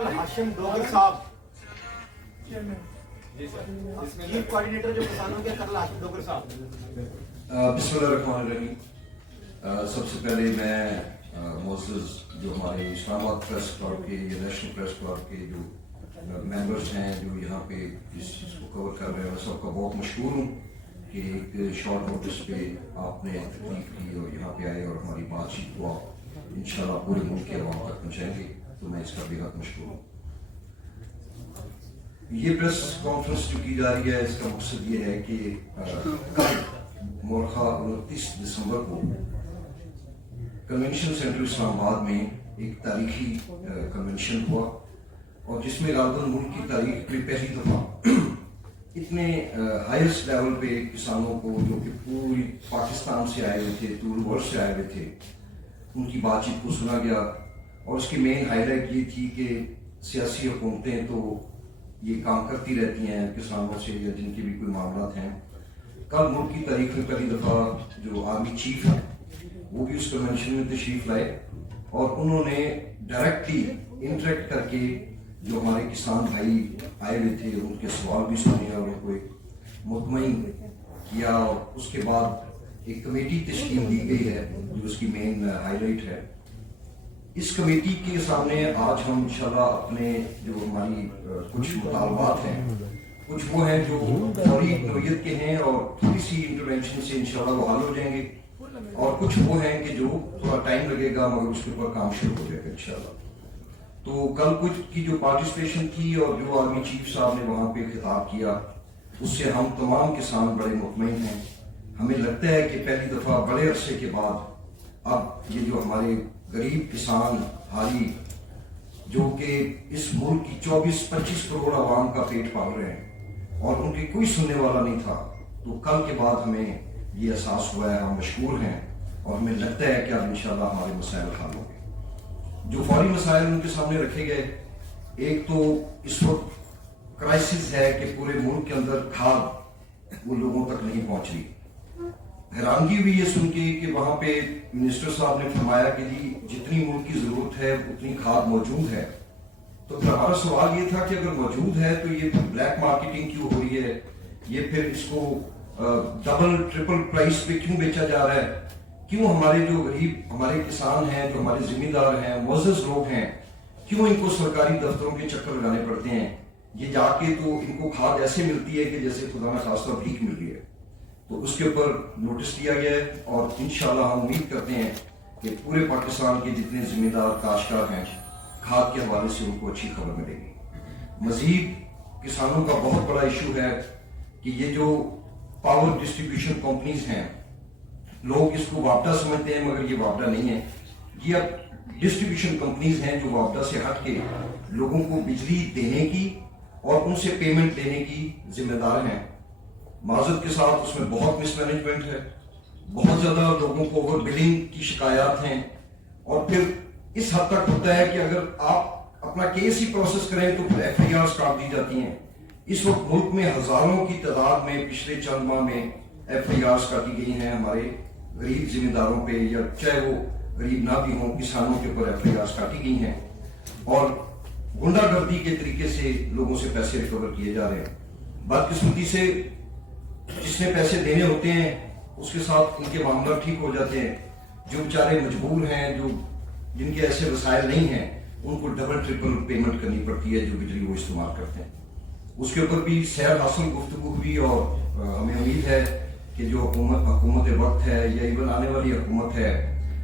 Colonel Hashim Dogar साहब, chief coordinator जो किसानों के कर्नल हाशिम डोगर साहब। बिस्मिल्लाहिर्रहमानिर्रहीम। सबसे पहले मैं मोअज़्ज़ज़ जो हमारे इस्लामाबाद प्रेस क्लब के या नेशनल प्रेस क्लब के जो मेंबर्स हैं जो यहाँ पे इस चीज़ को कवर कर रहे हैं, मैं सबका बहुत मशहूर हूँ कि एक शॉर्ट नोटिस पे आपने तकलीफ की और यहाँ पे आए और हमारी बातचीत को आप इंशाल्लाह पूरे मुल्क के अवाम तक पहुँचाएंगे, तो मैं इसका बेहद मशहूर हूँ। ये प्रेस कॉन्फ्रेंस जो की जा रही है, इसका मकसद ये है कि कल मोरखा 29 दिसंबर को कन्वेंशन सेंटर इस्लामाबाद में एक तारीखी कन्वेंशन हुआ और जिसमें गालबन मुल्क की तारीख में पहली दफ़ा इतने हाईएस्ट लेवल पे किसानों को जो कि पूरी पाकिस्तान से आए हुए थे, पूरे वर्ल्ड से आए हुए थे, उनकी बातचीत को सुना गया। और उसकी मेन हाईलाइट ये थी कि सियासी हुकूमतें तो ये काम करती रहती हैं किसानों से या जिनके भी कोई मामलात हैं। कल मुल्क की तारीख में पहली दफ़ा जो आर्मी चीफ है वो भी उस कन्वेंशन में तशरीफ लाए और उन्होंने डायरेक्टली इंटरेक्ट करके जो हमारे किसान भाई आए हुए थे उनके सवाल भी सुने और उनको एक मुतमईन किया। और उसके बाद एक कमेटी तश्कील दी गई है जो उसकी मेन हाईलाइट है। इस कमेटी के सामने आज हम इंशाल्लाह अपने जो हमारी कुछ मुतालबात हैं, कुछ वो हैं जो फौरी नोयत के हैं और थोड़ी सी इंटरवेंशन से इंशाल्लाह वो हल हो जाएंगे, और कुछ वो हैं कि जो थोड़ा टाइम लगेगा मगर उसके ऊपर काम शुरू हो जाएगा इंशाल्लाह। तो कल कुछ की जो पार्टिसिपेशन थी और जो आर्मी चीफ साहब ने वहाँ पे खिताब किया, उससे हम तमाम किसान बड़े मुतमईन हैं। हमें लगता है कि पहली दफ़ा बड़े अरसे के बाद अब ये जो हमारे गरीब किसान हारी जो कि इस मुल्क की 24-25 करोड़ आवाम का पेट पाल रहे हैं और उनकी कोई सुनने वाला नहीं था, तो कल के बाद हमें ये एहसास हुआ है, हम मशहूर हैं और हमें लगता है कि अब इंशाल्लाह हमारे मसाइल हल होंगे। जो फौरी मसाइल उनके सामने रखे गए, एक तो इस वक्त क्राइसिस है कि पूरे मुल्क के अंदर खाद वो लोगों तक नहीं पहुंच रही। हैरानगी हुई ये सुन के कि वहां पे मिनिस्टर साहब ने फरमाया कि जी जितनी मुल्क की जरूरत है उतनी खाद मौजूद है। तो फिर हमारा सवाल ये था कि अगर मौजूद है तो ये ब्लैक मार्केटिंग क्यों हो रही है, ये फिर इसको डबल ट्रिपल प्राइस पे क्यों बेचा जा रहा है, क्यों हमारे जो गरीब हमारे किसान हैं, जो हमारे जिम्मेदार हैं, मुअज़्ज़ज़ लोग हैं, क्यों इनको सरकारी दफ्तरों के चक्कर लगाने पड़ते हैं। ये जाके तो इनको खाद ऐसे मिलती है कि जैसे खुदा न खास्ता भीख मिल रही है। तो उसके ऊपर नोटिस दिया गया है और इंशाल्लाह हम उम्मीद करते हैं कि पूरे पाकिस्तान के जितने जिम्मेदार काश्तकार हैं, खाद के हवाले से उनको अच्छी खबर मिलेगी। मजीद किसानों का बहुत बड़ा इशू है कि ये जो पावर डिस्ट्रीब्यूशन कंपनीज हैं, लोग इसको वापडा समझते हैं मगर ये वापडा नहीं है। ये अब डिस्ट्रीब्यूशन कंपनीज हैं जो वापडा से हट के लोगों को बिजली देने की और उनसे पेमेंट लेने की जिम्मेदार हैं। माजरत के साथ उसमें बहुत मिसमैनेजमेंट है, बहुत ज्यादा लोगों को ओवर बिलिंग की शिकायत हैं और फिर इस हद तक होता है कि अगर आप अपना केस ही प्रोसेस करें तो फिर FIR काट दी जाती हैं। इस वक्त मुल्क में हजारों की तादाद में पिछले चंद माह में FIR काटी गई हैं हमारे गरीब जिम्मेदारों पे, या चाहे वो गरीब ना भी हों, किसानों के ऊपर FIR काटी गई हैं और गुंडागर्दी के तरीके से लोगों से पैसे रिकवर किए जा रहे हैं। बदकिस्मती से जिसने पैसे देने होते हैं उसके साथ इनके मामला ठीक हो जाते हैं। जो बेचारे मजबूर हैं, जो जिनके ऐसे वसाइल नहीं हैं, उनको डबल ट्रिपल पेमेंट करनी पड़ती है जो बिजली वो इस्तेमाल करते हैं। उसके ऊपर भी सैर हासिल गुफ्तगू हुई और हमें उम्मीद है कि जो हुकूमत वक्त है या इवन आने वाली हुकूमत है,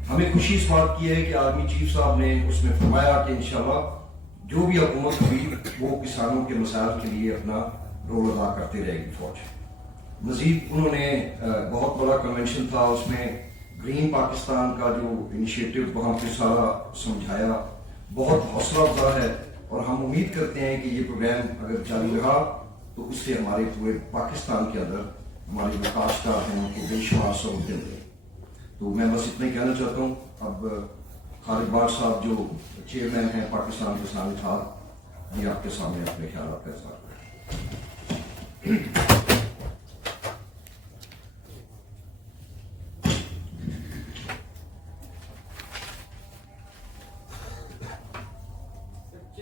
हमें खुशी इस बात की है कि आर्मी चीफ साहब ने उसमें फरमाया कि इंशाल्लाह जो भी हुकूमत हुई वो किसानों के मसाइल के लिए अपना रोल अदा करते रहेगी फौज। मजीद उन्होंने बहुत बड़ा कन्वेंशन था, उसमें ग्रीन पाकिस्तान का जो इनिशिएटिव वहाँ पे सारा समझाया, बहुत हौसला अफजा है और हम उम्मीद करते हैं कि ये प्रोग्राम अगर जारी रहा तो उससे हमारे पूरे पाकिस्तान के अंदर हमारे जो काश्तकार हैं उनको बेशुमार सहूलतें मिलें। तो मैं बस इतना ही कहना चाहता हूँ। अब खालिद बाट साहब जो चेयरमैन हैं पाकिस्तान किसान इत्तेहाद, ये आपके सामने अपने ख्याल का इज़हार करें।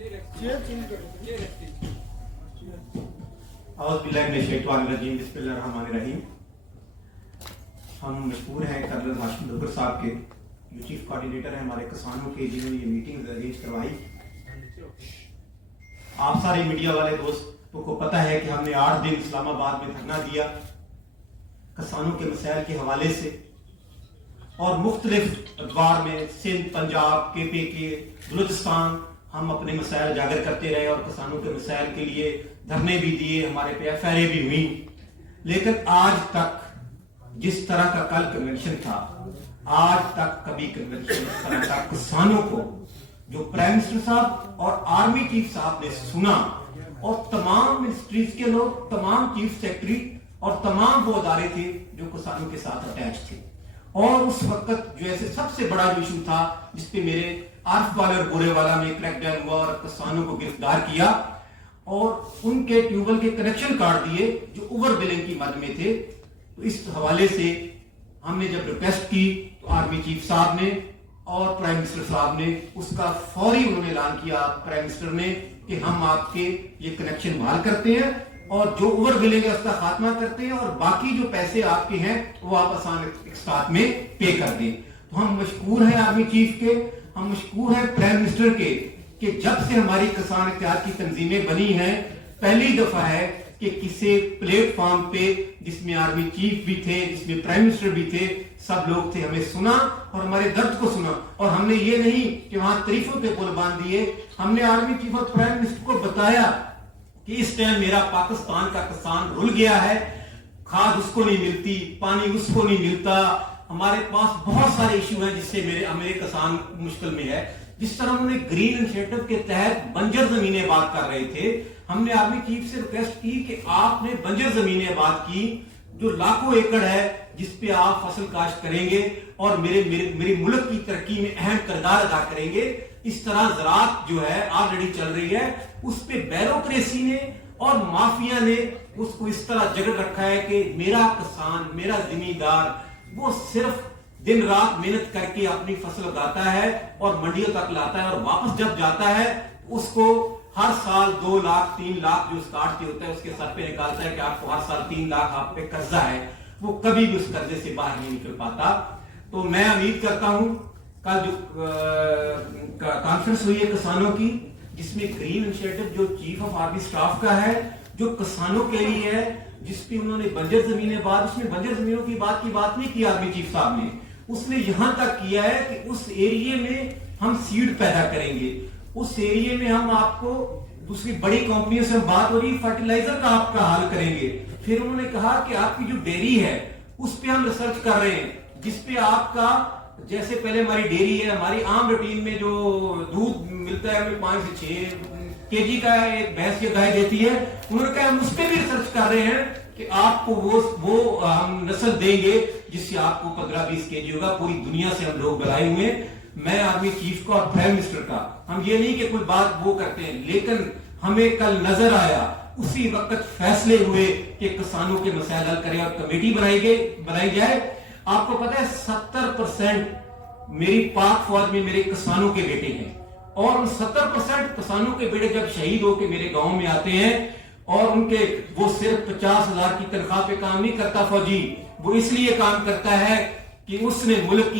औज़ुबिल्लाहिमिनश्शैतानिर्रजीम, बिस्मिल्लाहिर्रहमानिर्रहीम। हम मशहूर हैं कर्नल हाशिम डोगर साहब के, जो चीफ कोऑर्डिनेटर हैं हमारे किसानों के, जिन्होंने ये मीटिंग अरेंज करवाई। आप सारे मीडिया वाले दोस्तों को पता है कि हमने 8 दिन इस्लामाबाद में धरना दिया किसानों के मसाइल के हवाले से, और मुख्तलिफ अखबार में सिंध, पंजाब, KPK, बलूचिस्तान हम अपने मसाइल उजागर करते रहे और किसानों के मसाइल के लिए धरने भी दिए, हमारे पे FRA भी हुई। लेकिन आज तक जिस तरह का कल कन्वेंशन था, आज तक कभी कन्वेंशन इस तरह का किसानों को, जो प्राइम मिनिस्टर साहब और आर्मी चीफ साहब ने सुना, और तमाम मिनिस्ट्रीज के लोग, तमाम चीफ सेक्रेटरी और तमाम वो अदारे थे जो किसानों के साथ अटैच थे। और उस वक्त जो ऐसे सबसे बड़ा जो इशू था जिसपे मेरे आरफ वाले और गोरे वाला में क्रैकडाउन हुआ और किसानों को गिरफ्तार किया और उनके ट्यूबवेल के कनेक्शन काट दिए जो ओवर बिलिंग की मद में थे। तो इस हवाले से हमने जब रिक्वेस्ट की तो आर्मी चीफ साहब ने और प्राइम मिनिस्टर साहब ने उसका फौरी उन्होंने ऐलान किया, प्राइम मिनिस्टर ने, कि हम आपके ये कनेक्शन बहाल करते हैं और जो ओवर बिलिंग है उसका खात्मा करते हैं और बाकी जो पैसे आपके हैं वो आप आसान साथ में पे कर दें। तो हम मशकूर हैं आर्मी चीफ के, हम मशकूर हैं प्राइम मिनिस्टर के, कि जब से हमारी किसान इत्तेहाद की तंजीमें बनी हैं, पहली दफा है कि किसी प्लेटफॉर्म पे जिसमें आर्मी चीफ भी थे, जिसमें प्राइम मिनिस्टर भी थे, सब लोग थे, हमें सुना और हमारे दर्द को सुना। और हमने ये नहीं कि वहां तारीफों पे पुल बांध दिए, हमने आर्मी चीफ और प्राइम मिनिस्टर को बताया कि इस टाइम मेरा पाकिस्तान का किसान रुल गया है, खाद उसको नहीं मिलती, पानी उसको नहीं मिलता, हमारे पास बहुत सारे इश्यू हैं जिससे मेरे किसान मुश्किल में है। जिस तरह उन्होंने ग्रीन इनिशिएटिव के तहत बंजर जमीनें बात कर रहे थे, हमने आर्मी चीफ से रिक्वेस्ट की कि आपने बंजर जमीनें बात की जो लाखों एकड़ है जिसपे आप फसल काश्त करेंगे और मेरे मुल्क की तरक्की में अहम किरदार अदा करेंगे। इस तरह ज़राअत जो है ऑलरेडी चल रही है, उस पे बैरोक्रेसी ने और माफिया ने उसको इस तरह जगड़ रखा है कि मेरा किसान, मेरा जिम्मेदार, वो सिर्फ दिन रात मेहनत करके अपनी फसल उगाता है और मंडियों तक लाता है और वापस जब जाता है उसको हर साल 2 लाख 3 लाख जो स्टार्ट के होता है उसके सर पे निकालता है कि आपको हर साल 3 लाख आप पे कर्जा है, वो कभी भी उस कर्जे से बाहर नहीं निकल पाता। तो मैं उम्मीद करता हूं कल जो कॉन्फ्रेंस हुई है किसानों की, जिसमें ग्रीन इनिशिएटिव जो चीफ ऑफ आर्मी स्टाफ का है, जो किसानों के लिए है, जिसपे उन्होंने बंजर जमीनें बात, उसमें बंजर जमीनों की बात नहीं की आर्मी चीफ साहब ने, उसने यहां तक किया है कि उस एरिया में हम सीड पैदा करेंगे, उस एरिया में हम आपको दूसरी बड़ी कंपनियों से बात हो रही, फर्टिलाइजर का आपका हाल करेंगे। फिर उन्होंने कहा कि आपकी जो डेयरी है उस पे हम रिसर्च कर रहे हैं, जिसपे आपका, जैसे पहले हमारी डेयरी है, हमारी आम रूटीन में जो दूध मिलता है हमें 5 से 6 केजी का एक भैंस या गाय देती है, उन्होंने कहा हम उस पे भी रिसर्च कर रहे हैं कि आपको वो हम नस्ल देंगे जिससे आपको 15-20 केजी होगा। पूरी दुनिया से हम लोग बुलाए हुए, मैं आर्मी चीफ का और प्राइम मिनिस्टर का, हम ये नहीं कि कोई बात वो करते हैं, लेकिन हमें कल नजर आया, उसी वक्त फैसले हुए कि किसानों के मसाइल हल करें और कमेटी बनाई जाए। आपको पता है 70% मेरी पाक फौज में मेरे किसानों के बेटे हैं और उन 70% किसानों के बेटे जब शहीद होकर मेरे गांव में आते हैं और उनके, वो सिर्फ 50,000 की तनख्वाह पे काम नहीं करता फौजी, वो इसलिए काम करता है कि उसने मुल्क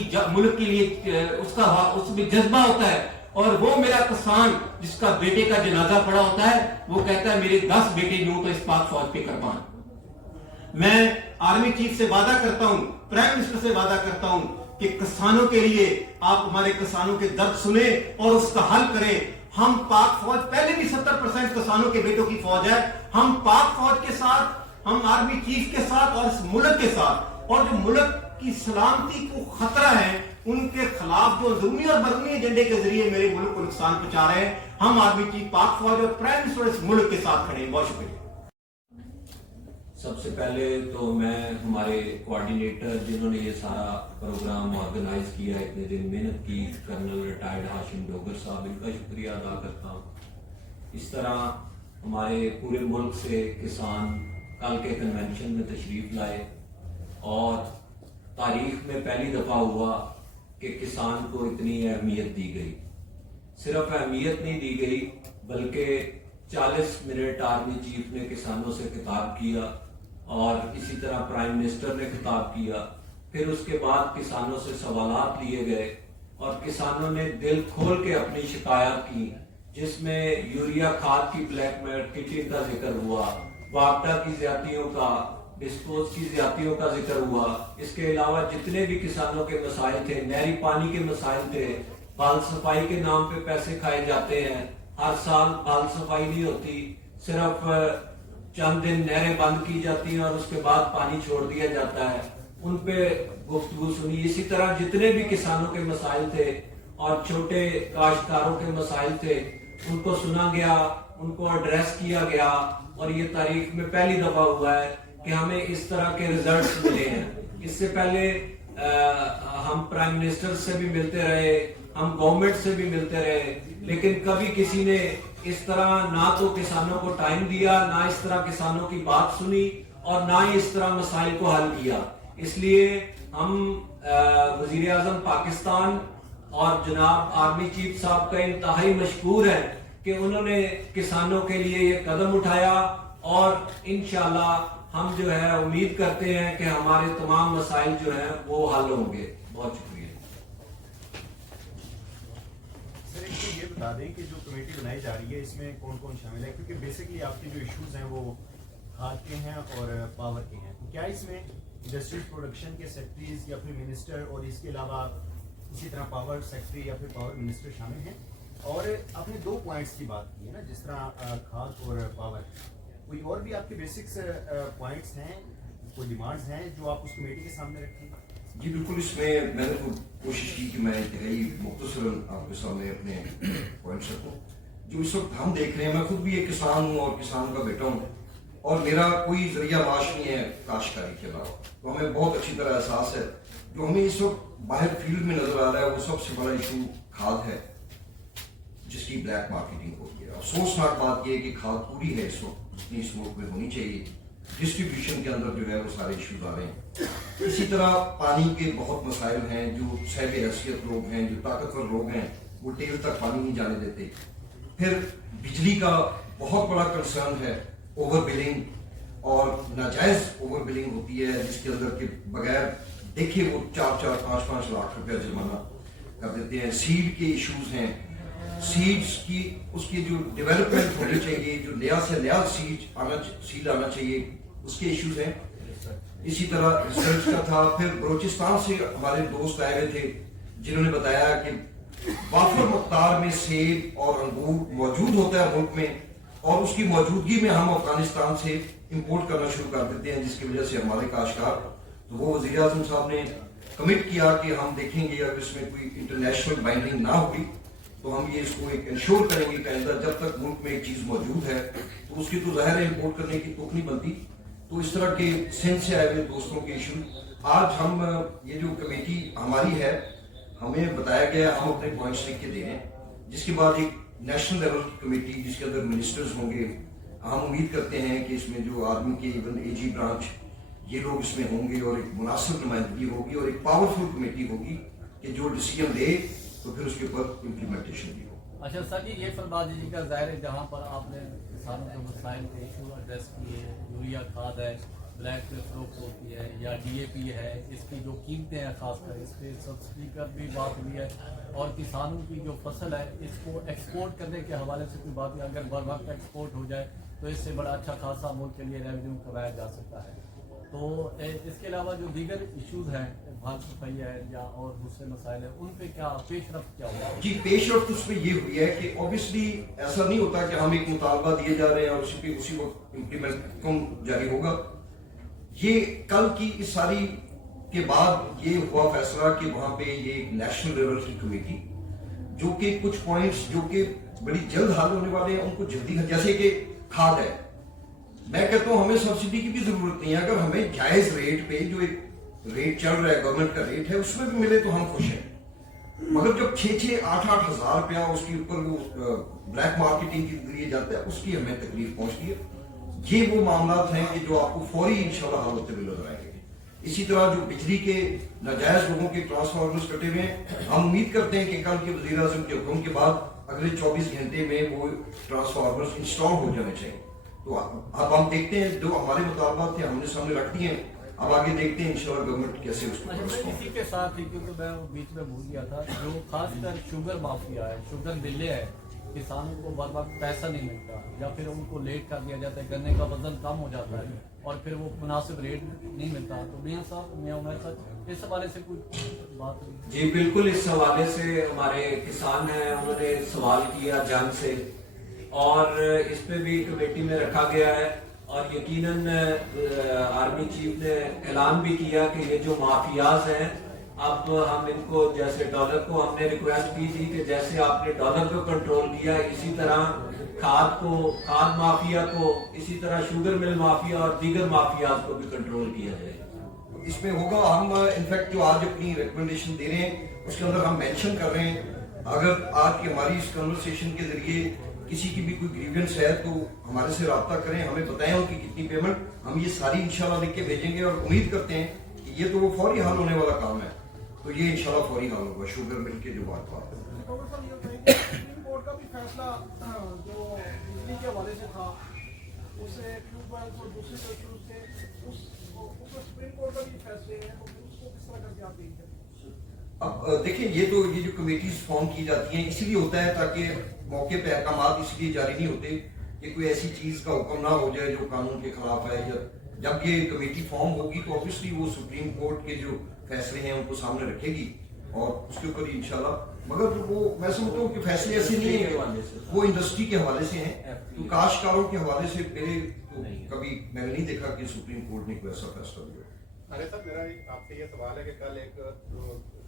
के लिए उसमें जज्बा होता है। और वो मेरा किसान जिसका बेटे का जनाजा पड़ा होता है, वो कहता है मेरे 10 बेटे यूं तो इस पाक फौज पे कुर्बान। मैं आर्मी चीफ से वादा करता हूं, प्राइम मिनिस्टर से वादा करता हूं कि किसानों के लिए आप हमारे किसानों के दर्द सुने और उसका हल करें। हम पाक फौज, पहले भी 70% किसानों के बेटों की फौज है, हम पाक फौज के साथ, हम आर्मी चीफ के साथ और इस मुल्क के साथ, और जो मुल्क की सलामती को खतरा है उनके खिलाफ जो अंदरूनी और बैरूनी एजेंडे के जरिए मेरे मुल्क को नुकसान पहुंचा रहे हैं, हम आर्मी चीफ, पाक फौज और प्राइम मिनिस्टर इस मुल्क के साथ खड़े हैं। बहुत शुक्रिया। सबसे पहले तो मैं हमारे कोऑर्डिनेटर जिन्होंने ये सारा प्रोग्राम ऑर्गेनाइज किया, इतने दिन मेहनत की, कर्नल रिटायर्ड हाशिम डोगर साहब, इनका शुक्रिया अदा करता हूँ। इस तरह हमारे पूरे मुल्क से किसान कल के कन्वेंशन में तशरीफ लाए और तारीख में पहली दफा हुआ कि किसान को इतनी अहमियत दी गई। सिर्फ अहमियत नहीं दी गई के 40 मिनट आर्मी चीफ ने किसानों से खिताब किया और इसी तरह प्राइम मिनिस्टर ने खिताब किया। फिर उसके बाद किसानों से सवालात लिए गए और किसानों ने दिल खोल के अपनी शिकायत की, जिसमें यूरिया खाद की ब्लैक मार्केटिंग का जिक्र हुआ, वापडा की ज्यादतियों का, डिस्पोज की ज्यादतियों का जिक्र हुआ। इसके अलावा जितने भी किसानों के मसाइल थे, नहरी पानी के मसाइल थे, बाल सफाई के नाम पे पैसे खाए जाते हैं, हर साल बाल सफाई नहीं होती, सिर्फ चंद दिन नहरें बंद की जाती हैं और उसके बाद पानी छोड़ दिया जाता है, उन पे गुफ्तगू सुनी। इसी तरह जितने भी किसानों के मसाइल थे और छोटे काश्तकारों के मसाइल थे, उनको सुना गया, उनको एड्रेस किया गया और ये तारीख में पहली दफा हुआ है कि हमें इस तरह के रिजल्ट्स मिले हैं। इससे पहले हम प्राइम मिनिस्टर से भी मिलते रहे, हम गवर्नमेंट से भी मिलते रहे, लेकिन कभी किसी ने इस तरह ना तो किसानों को टाइम दिया, ना इस तरह किसानों की बात सुनी और ना ही इस तरह मसाइल को हल किया। इसलिए हम वजीर आजम पाकिस्तान और जनाब आर्मी चीफ साहब का इंतहाई मशकूर है कि उन्होंने किसानों के लिए ये कदम उठाया और इंशाल्लाह हम जो है उम्मीद करते हैं कि हमारे तमाम मसाइल जो है वो हल होंगे। बहुत शुक्रिया। सर एक तो ये बता दें कि जो कमेटी बनाई जा रही है इसमें कौन कौन शामिल है, क्योंकि बेसिकली आपके जो इश्यूज हैं वो खाद के हैं और पावर के हैं, तो क्या इसमें इंडस्ट्रियल प्रोडक्शन के सेक्रेटरीज या फिर मिनिस्टर और इसके अलावा इसी तरह पावर सेक्रेटरी या फिर पावर मिनिस्टर शामिल हैं? और आपने 2 पॉइंट्स की बात की है ना, जिस तरह खाद और पावर, कोई और भी आपके बेसिक्स पॉइंट्स हैं, कोई डिमांड्स हैं जो आप उस कमेटी के सामने रखें? जी बिल्कुल, इसमें मैंने तो कोशिश की कि मैं इंतहाई मुख्तसरन आपके सामने अपने पॉइंट्स रखूं। जो इस वक्त हम देख रहे हैं, मैं खुद भी एक किसान हूं और किसान का बेटा हूं और मेरा कोई जरिया माश नहीं है काश्तकारी के अलावा, तो हमें बहुत अच्छी तरह एहसास है। जो हमें इस वक्त बाहर फील्ड में नजर आ रहा है वो सबसे बड़ा इशू खाद है, जिसकी ब्लैक मार्केटिंग होती है। अफसोसनाक बात यह है कि खाद पूरी है इस वक्त जितनी इस मुल्क में होनी चाहिए, डिस्ट्रीब्यूशन के अंदर जो है वो सारे इश्यूज आ रहे हैं। इसी तरह पानी के बहुत मसाइल हैं, जो साहिब हैसियत लोग हैं, जो ताकतवर लोग हैं, वो टेल तक पानी नहीं जाने देते। फिर बिजली का बहुत बड़ा कंसर्न है, ओवर बिलिंग और नाजायज ओवर बिलिंग होती है, जिसके अंदर के बगैर देखे वो 4-4, 5-5 लाख रुपया जुर्माना कर देते हैं। सीड के इश्यूज हैं, सीड्स की उसकी जो डेवलपमेंट होनी चाहिए, जो नया से नया सीड आना चाहिए, उसके इश्यूज हैं। इसी तरह रिसर्च का था। फिर बलोचिस्तान से हमारे दोस्त आए हुए थे जिन्होंने बताया कि वाफर मकदार में सेब और अंगूर मौजूद होता है मुल्क में और उसकी मौजूदगी में हम अफगानिस्तान से इंपोर्ट करना शुरू कर देते हैं, जिसकी वजह से हमारे काश्तकार, तो वो वजीर आजम साहब ने कमिट किया कि हम देखेंगे अगर इसमें कोई इंटरनेशनल बाइंडिंग ना होगी तो हम ये इसको एक इंश्योर करेंगे कि अंदर जब तक मुल्क में एक चीज मौजूद है तो उसकी तो जाहिर है इंपोर्ट करने की तुक नहीं बनती। तो इस तरह के सिंध से आए हुए दोस्तों के इशू आज हम ये जो कमेटी हमारी है, हमें बताया गया हम अपने पॉइंट्स लिख के दे रहे हैं, जिसके बाद एक नेशनल लेवल की कमेटी जिसके अंदर मिनिस्टर्स होंगे। हम उम्मीद करते हैं कि इसमें जो आर्मी के इवन एजी ब्रांच ये लोग इसमें होंगे और एक मुनासिब नुमाइंदगी होगी और एक पावरफुल कमेटी होगी कि जो डिसीजन दे तो फिर उसके ऊपर इम्प्लीमेंटेशन भी हो। अच्छा सर जी, ये फरमा दीजिएगा, जाहिर है जहाँ पर आपने किसानों के मसाइल के इशू एड्रेस किए, यूरिया खाद है, ब्लैक फ्लोक होती है या डीएपी है, इसकी जो कीमतें हैं खासकर इस पर सब्सिडी पर भी बात हुई है और किसानों की जो फसल है इसको एक्सपोर्ट करने के हवाले से कोई बात नहीं, अगर बर वक्त एक्सपोर्ट हो जाए तो इससे बड़ा अच्छा खासा मुल्क के लिए रेवेन्यू कमाया जा सकता है। तो इसके अलावा जो दीगर इश्यूज हैं, बाल सफाई है या और दूसरे मसाइल है, उन पे क्या पेशरफ्त क्या होगा? जी पेशरफ्त उसमें ये हुई है कि ऑब्वियसली ऐसा नहीं होता कि हम एक मुतालबा दिए जा रहे हैं और उसी वक्त इम्प्लीमेंट जारी होगा। ये कल की इस सारी के बाद ये हुआ फैसला कि वहां पे ये एक नेशनल लेवल की कमेटी जो कि कुछ पॉइंट्स जो कि बड़ी जल्द हल होने वाले हैं उनको जल्दी, जैसे कि खाद है, मैं कहता हूं हमें सब्सिडी की भी जरूरत नहीं है। अगर हमें जायज रेट पे जो एक रेट चल रहा है, गवर्नमेंट का रेट है, उसमें भी मिले तो हम खुश हैं। मगर जब 6-8 हजार रुपया उसके ऊपर वो ब्लैक मार्केटिंग के जरिए जाता है, उसकी हमें तकलीफ पहुंचती है। ये वो मामला हैं कि जो आपको फौरी इंशाल्लाह हल होते हुए नजर आएंगे। इसी तरह जो बिजली के नाजायज लोगों के ट्रांसफार्मर्स कटे हुए हैं, हम उम्मीद करते हैं कि कल के वजीर आजम के हुक्म के बाद अगले 24 घंटे में वो ट्रांसफार्मर्स इंस्टॉल हो जाने चाहिए। तो अब हम देखते हैं जो हमारे मुतालबात थे हमने सामने रख दिए हैं, अब आगे देखते हैं इंशाल्लाह गवर्नमेंट कैसे उसको अच्छा, मैं इसी के साथ ही, क्योंकि मैं वो बीच में भूल गया था, जो खासकर शुगर माफिया है, शुगर मिले है, किसानों को बार बार पैसा नहीं मिलता या फिर उनको लेट कर दिया जाता है, गन्ने का वजन कम हो जाता है और फिर वो मुनासिब रेट नहीं मिलता। तो मियां साहब, मियां उमर साहब, इस हवाले से कुछ बात हुई? जी बिल्कुल, इस हवाले से हमारे किसान हैं, उन्होंने सवाल किया जंग से और इस पे भी कमेटी में रखा गया है और यकीनन आर्मी चीफ ने ऐलान भी किया कि ये जो माफियाज हैं, अब हम इनको, जैसे डॉलर को हमने रिक्वेस्ट की थी कि जैसे आपने डॉलर को कंट्रोल किया, इसी तरह खाद माफिया को, इसी तरह शुगर मिल माफिया और दीगर माफियाज को भी कंट्रोल किया जाए। इसमें होगा, हम इनफैक्ट जो आज अपनी रिकमेंडेशन दे रहे हैं उसके अंदर हम मेंशन कर रहे हैं, अगर आज की हमारी इस कन्वर्सेशन के जरिए किसी की भी कोई ग्रीवेंस है तो हमारे से रब्ता करें, हमें बताएं उनकी कितनी पेमेंट, हम ये सारी इंशाल्लाह लिख के भेजेंगे और उम्मीद करते हैं कि ये तो वो फौरी हल होने वाला काम है, तो ये इंशाल्लाह फौरी हल होगा शुगर मिल के जो बात है। सुप्रीम कोर्ट का भी फैसला जो बिजली के हवाले से था, उसे ट्यूबवेल और दूसरे इश्यूज थे, उसमें सुप्रीम कोर्ट का भी फैसले हैं, तो उसको किस तरह करके आप देखते हैं? अब देखिए, ये जो कमेटीज फॉर्म की जाती हैं इसलिए होता है ताकि मौके पे अहकाम इसलिए जारी नहीं होते कि कोई ऐसी चीज का हुक्म ना हो जाए जो कानून के खिलाफ है, या जब ये कमेटी फॉर्म होगी तो ऑब्वियसली वो सुप्रीम कोर्ट के जो फैसले हैं उनको सामने रखेगी और उसके ऊपर इंशाल्लाह, मगर वो मैं समझता हूँ कि फैसले ऐसे नहीं है, वो इंडस्ट्री के हवाले से हैं, तो काश्तकारों के हवाले से मेरे तो कभी मैंने नहीं देखा कि सुप्रीम कोर्ट ने कोई ऐसा फैसला लिया। अरे सर, मेरा आपसे ये सवाल है कि कल एक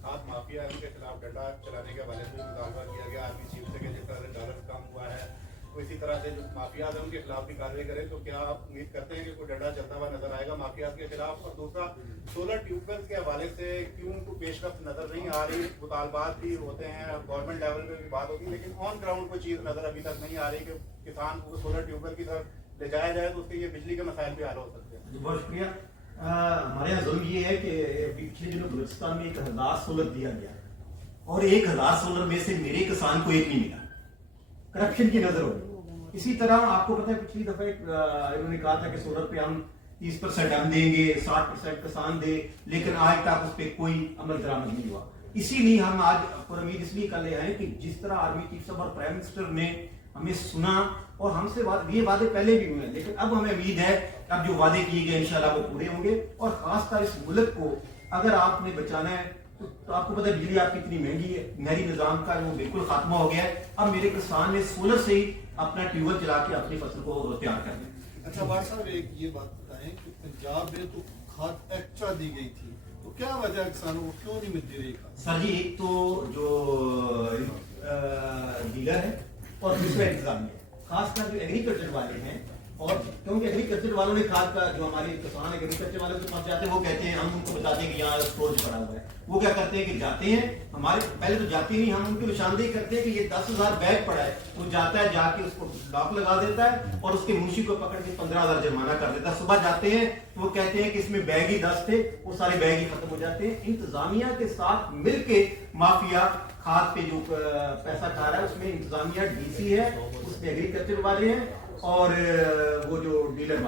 खाद माफिया है उनके खिलाफ डंडा चलाने के हवाले से मुतालबा किया गया आर्मी चीफ से कि जिस तरह से डॉलर कम हुआ है, तो इसी तरह से जो माफियाज है उनके खिलाफ भी कार्रवाई करें, तो क्या आप उम्मीद करते हैं कि कोई डंडा चलता हुआ नजर आएगा माफियाज के खिलाफ? और दूसरा, सोलर ट्यूबवेल के हवाले से क्यों उनको पेशरफ नजर नहीं आ रही? मुतालबात भी होते हैं, गवर्नमेंट लेवल पे भी बात होती है, लेकिन ऑन ग्राउंड कोई चीज नजर अभी तक नहीं आ रही कि किसान को सोलर ट्यूबवेल की तरफ ले जाया जाए तो उसके ये बिजली के मसाइल भी हल हो सकते हैं। बहुत शुक्रिया। हमारे यहाँ जुल्म ये है कि पिछले दिनों बलूचिस्तान में 1000 सोलर दिया गया और 1000 सोलर में से मेरे किसान को एक नहीं मिला, करप्शन की नजर होगी। इसी तरह आपको पता है पिछली दफा इन्होंने कहा था कि सोलर पे हम 30% हम देंगे, 60% किसान दे, लेकिन आज तक उस पर कोई अमल दरामद नहीं हुआ। इसीलिए हम आज पर उम्मीद इसलिए कर ले आए कि जिस तरह आर्मी चीफ साहब और प्राइम मिनिस्टर ने हमें सुना और हमसे ये वादे पहले भी हुए हैं, लेकिन अब हमें उम्मीद है अब जो वादे किए गए इंशाल्लाह वो पूरे होंगे। और खासकर इस मुल्क को अगर आपने बचाना है तो आपको पता है बिजली आपकी इतनी महंगी है, नहरी निजाम का वो बिल्कुल खात्मा हो गया है। अब मेरे किसान ने सोलर से ही अपना ट्यूबवेल चला के अपनी फसल को तैयार कर लिया। अच्छा वार साहब, एक ये बात बताएं कि पंजाब में तो खाद एक्स्ट्रा दी गई थी, तो क्या वजह है किसानों को क्यों नहीं मिलती रही खाद? सर जी, एक तो जो डीलर है और दूसरा इंतजामिया, खासकर जो एग्रीकल्चर वाले हैं, और क्योंकि एग्रीकल्चर वालों ने खाद का जो हमारे किसान एग्रीकल्चर वाले के पास जाते हैं वो कहते हैं, हम उनको बताते हैं कि यहाँ स्टोरेज पड़ा हुआ है, वो क्या करते हैं कि जाते हैं हमारे पहले तो जाते ही नहीं, हम उनको निशानदेही करते हैं कि ये 10,000 बैग पड़ा है, वो जाता है जाके उसको लॉक लगा देता है और उसके मुंशी को पकड़ के 15,000 जुर्माना कर देता है। सुबह जाते हैं तो वो कहते हैं कि इसमें बैग ही 10 थे, वो सारे बैग ही खत्म हो जाते हैं। इंतजामिया के साथ मिलके माफिया खाद पे जो पैसा खा रहा है उसमें इंतजामिया डीसी है, उसमें एग्रीकल्चर वाले हैं और वो जो डीलर